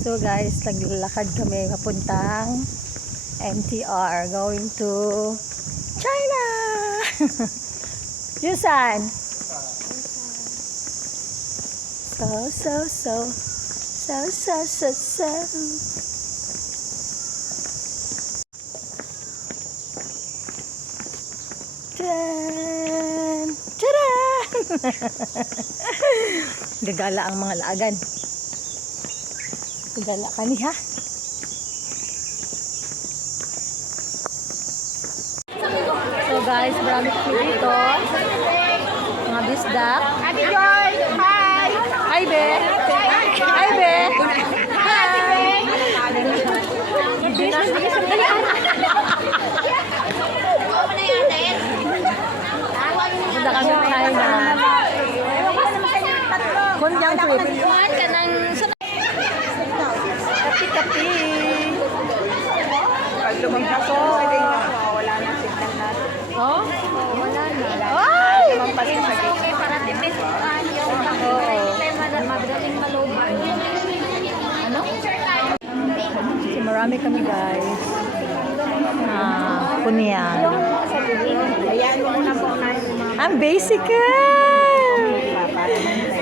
So guys, naglalakad kami papuntang MTR going to China. Yusan. So. Tadaan! Tadaan! Gagala ang mga laagan. Gagala kaniha. So guys, marami kami dito. Mga bisdak. Ate Joy! Hi! Hi, be! Hi, be! Hi! Punta kami China. Kunyang trip. Kapi-kapi. Pag lumagpas ko, wala na signal natin. Oh? Wala na. Ay! Lumagpas ko sa gate. Para tipis yung madaling maluban. Ano? So, marami kami guys. Kunyan. Ayan mo muna po na. Ang basic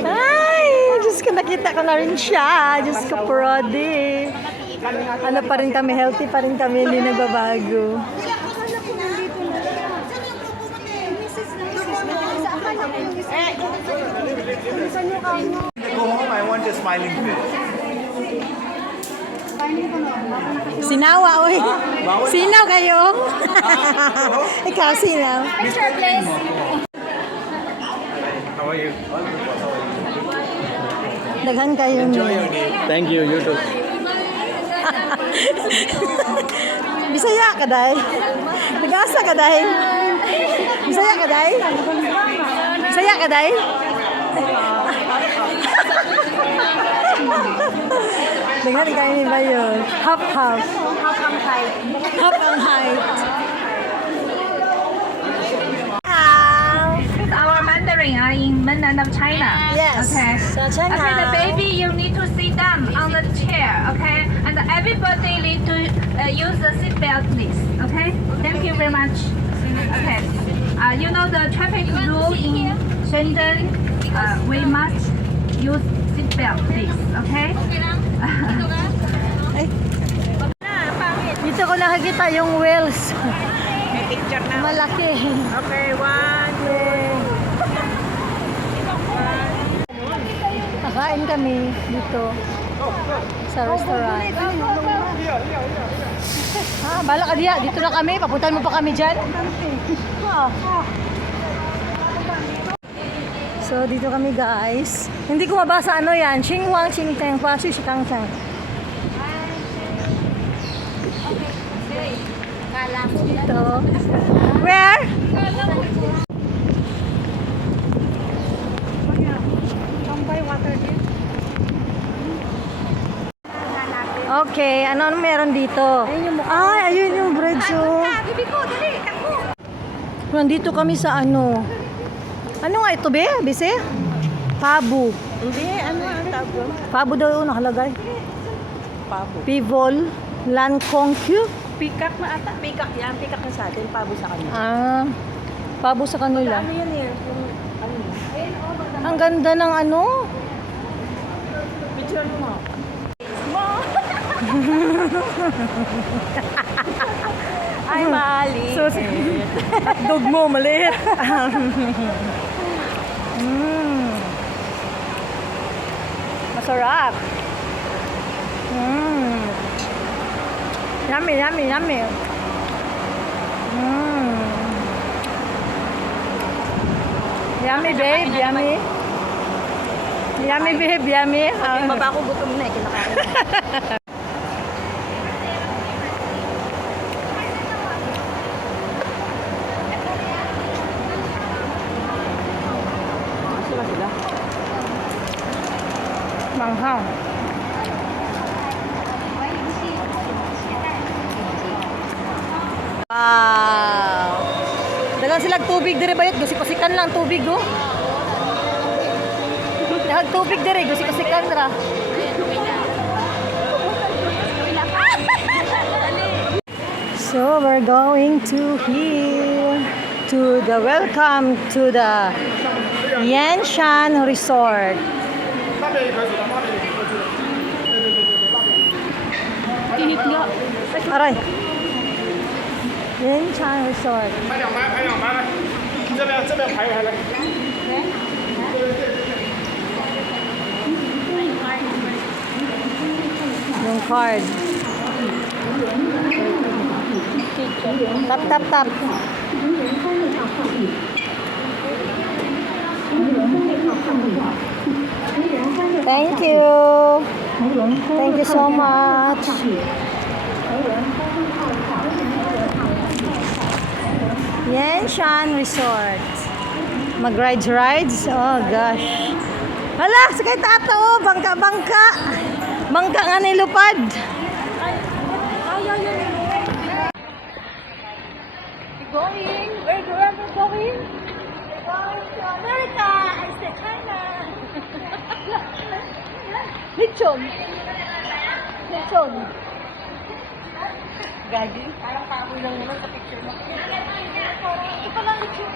Ay! Diyos ko, nakita ko na rin siya. Diyos ko, Prodi. Ano pa rin kami, healthy pa rin kami, hindi nagbabago. Go home, I want a smiling face. Sinawa, oy. Sinaw kayo. Ikaw, sinaw. Picture please. How are you? Daghan kayo niyo. Thank you, you too. Bisaya ka, day. Nag-asa ka, day. Bisaya ka, day. Bisaya ka, day. Daghan kayo ni ba yun? Half-half. Half ang height. Half ang height. Our Mandarin are in mainland of China. Yes. Okay. So China. Okay, the baby, you need to sit down on the chair. Okay. And everybody need to use the seat belt, please. Okay. Thank you very much. Okay. You know the traffic rule in Shenzhen. We must use seat belt, please. Okay. Ay. Dito ko nakakita yung whales. May picture na. Malaki. Okay, 1, 2. Kakain kami dito sa restaurant. Bala ka diya. Dito na kami. Papuntan mo pa kami dyan. So, dito kami guys. Hindi ko mabasa ano yan. Xinhuang, Xingteng, Huaxu, Xikangchang. Dito. Where? Okay, ano meron dito? Ay, ayun yung bridge, oh. Nandito kami sa ano. Ano nga ito, be? Bise? Pabu. Hindi, ano ang tawag? Pabu daw yung nakalagay. Pabo. Pivol, Lancongque. Pikak na ata. Pikak yan. Pikak na sa atin. Pabo sa kanila. Pabu sa kanila. Ano yan eh? Yung, ano yun? Ang ganda ng ano. Picture mo. Ay, mali. So, dog mo, maliit. Masarap. Yummy, yummy, yummy. Yummy, babe, yummy. Yummy, babe, yummy. Baba ko gutom na eh. Kinakain. Sila. Manghang. Wow! Dalang silang tubig dire bayot, gusik-gusikan lang tubig go. Dalang tubig dire, gusik-gusikan ra. we're going to here to the welcome to the Yanshan Resort. Aray. Yanshan Resort. 排两排来，这边排一排来。 Yung card. Tap, tap, tap. Thank you. Thank you so much. Yanshan Resort. Mag-rides? Oh gosh. Hala, sakay tata oh. Bangka, bangka. Bangka nga nilupad. Going? Where we going? We're going to America. I said China. Lechon. Lechon. Gagi. Parang kahoy lang naman sa picture mo. Ito lang lechon.